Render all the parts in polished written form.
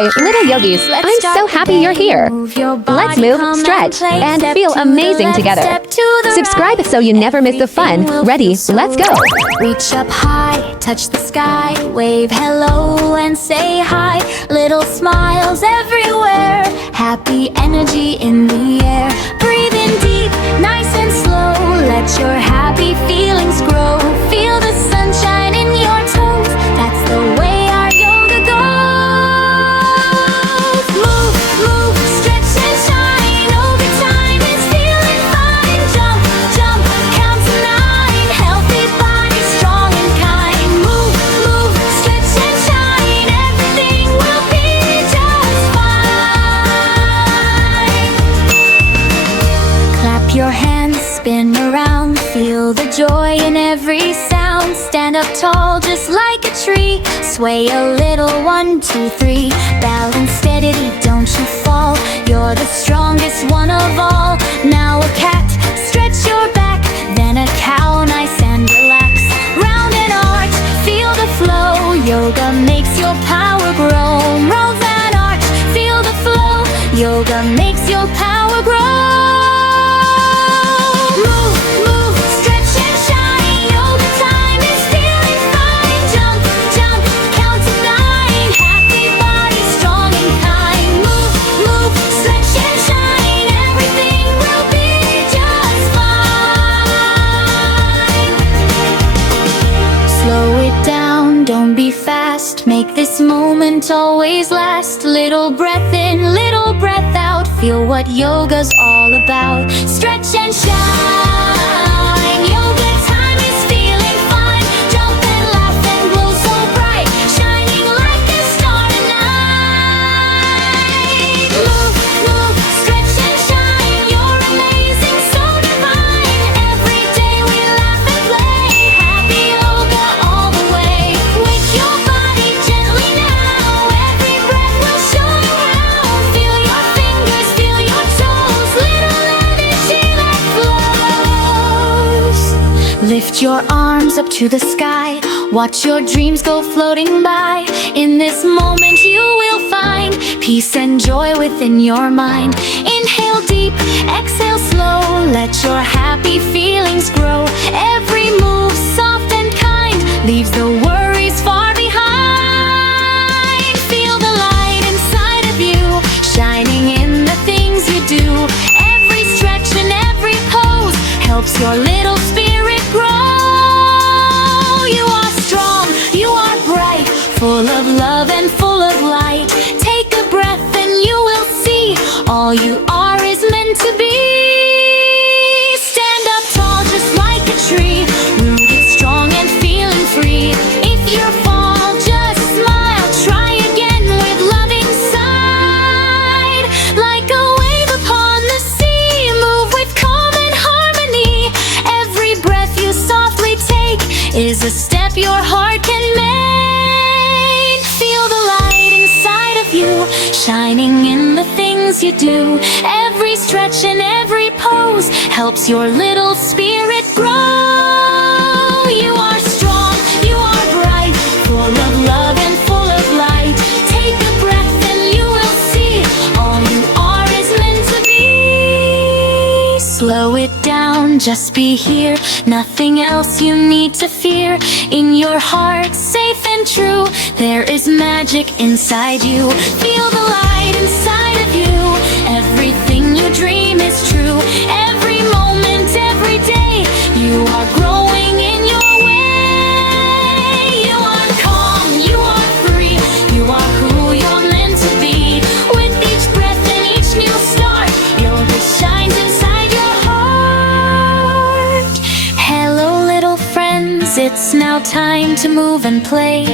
Hi, little yogis. I'm so happy you're here. Let's move, stretch, and feel amazing together. Subscribe so you never miss the fun. Ready? Let's go. Reach up high, touch the sky, wave hello and say hi. Little smiles everywhere, happy energy in the air. Breathe in deep, nice and slow, let your happy feelings grow. Feel the sunshine in your toes, that's the way our yoga goes. Move, move, stretch and shine, over time it's feeling fine. Jump, jump, count to 9, healthy body, strong and kind. Move, move, stretch and shine, everything will be just fine. Clap your hands, spin around, feel the joy in every sound. Stand up tall just like a tree, sway a little, 1, 2, 3. Balance steadily, don't you fall, you're the strongest one of all. Now a cat, stretch your back, then a cow, nice and relax. Round and arch, feel the flow, yoga makes your power grow. Roll that arch, feel the flow, yoga makes your power grow. Move, move, stretch and shine, yoga time is feeling fine. Jump, jump, count to 9, happy body, strong and kind. Move, move, stretch and shine, everything will be just fine. Slow it down, don't be fast, make this moment always last. Little breath in, little breath out, feel what yoga's all about. Stretch and shine, yoga time is feeling fine. Jump and laugh and glow so bright, shining like a star tonight. Move, move, stretch and shine, you're amazing, so divine. Every day we laugh and play, happy yoga all the way. Wake your body gently now, every breath will show you how. Feel your fingers, feel your toes, little energy that flows. Lift your arms up to the sky, watch your dreams go floating by. In this moment you will find peace and joy within your mind. Inhale deep, exhale slow, let your happy feelings grow. Every move soft and kind, leaves the worries far behind. Feel the light inside of you, shining in the things you do. Every stretch and every pose helps your little spirit grow. You are strong, you are bright, full of love and full of light. Take a breath and you will see, all you are is meant to be. Stand up tall just like a tree, rooted strong and feeling free. If you fall, just smile, try again with loving side. Like a wave upon the sea, move with calm and harmony. Every breath you softly take is a step your heart can make. Feel the light inside of you, shining in the things you do. Every stretch and every pose helps your little spirit grow. You are strong, you are bright, full of love and full of light. Take a breath and you will see, all you are is meant to be. Slow it down, just be here, nothing else you need to fear. In your heart, safe and true, there is magic inside you. Feel the light inside of you, everything you dream is true. Every moment, every day, you are growing in your way. You are calm, you are free, you are who you're meant to be. With each breath and each new start, yoga shines inside your heart. Hello little friends, it's now time to move and play.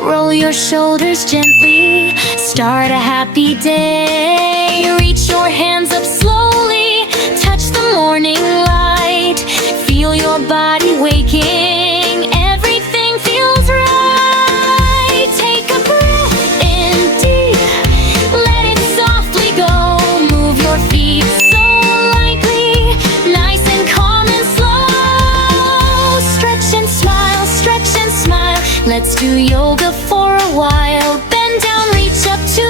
Roll your shoulders gently, start a happy day. Reach your hands up slowly, touch the morning light. Feel your body waking, everything feels right. Take a breath in deep, let it softly go. Move your feet so lightly, nice and calm and slow. Stretch and smile, stretch and smile, let's do yoga for a while. Bend down, reach up to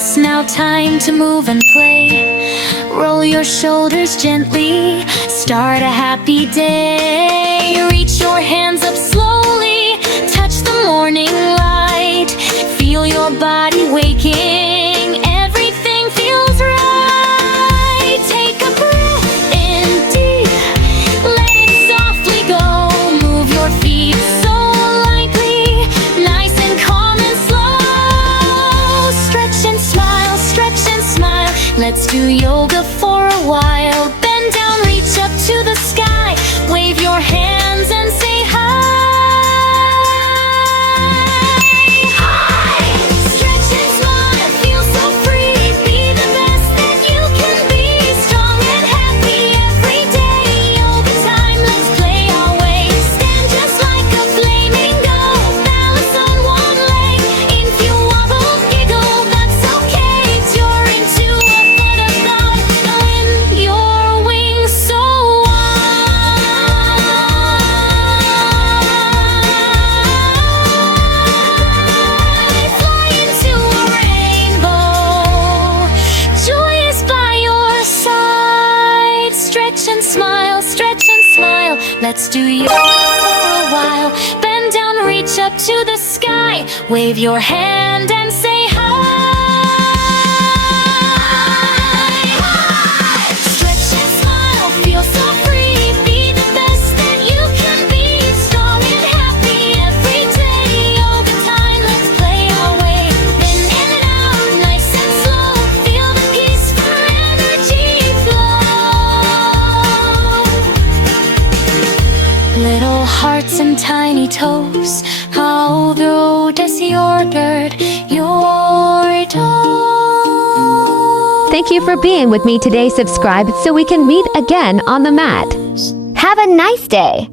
It's now time to move and play. Roll your shoulders gently, start a happy day. Reach your hands up slowly, touch the morning light. Feel your body waking, everything feels right. Take a breath in deep, let it softly go. Move your feet so lightly, nice and calm and slow. Stretch and smile, stretch and smile. Let's do yoga for a while. Bend down, reach up to the sky. Wave your hands and say hi. Hi! Stretch and smile, feel so free. Be the best that you can be. Strong and happy every day. Yoga time, let's play our way. Stand just like a flamingo. Balance on one leg. If you wobble, giggle, that's okay. You're into a butterfly. When your wings so wide, fly into a rainbow. Joy is by your side. Stretch and smile, stretch and smile. Let's do yoga for a while. Bend down, reach up to the sky. Wave your hand and say hi. Stretch and smile, feel so free. Be the best that you can be. Strong and happy every day. Yoga time, let's play our way. In and out, nice and slow. Feel the peaceful energy flow. Little hearts and tiny toes. How broad is your dirt, your toe? Thank you for being with me today. Subscribe so we can meet again on the mat. Have a nice day.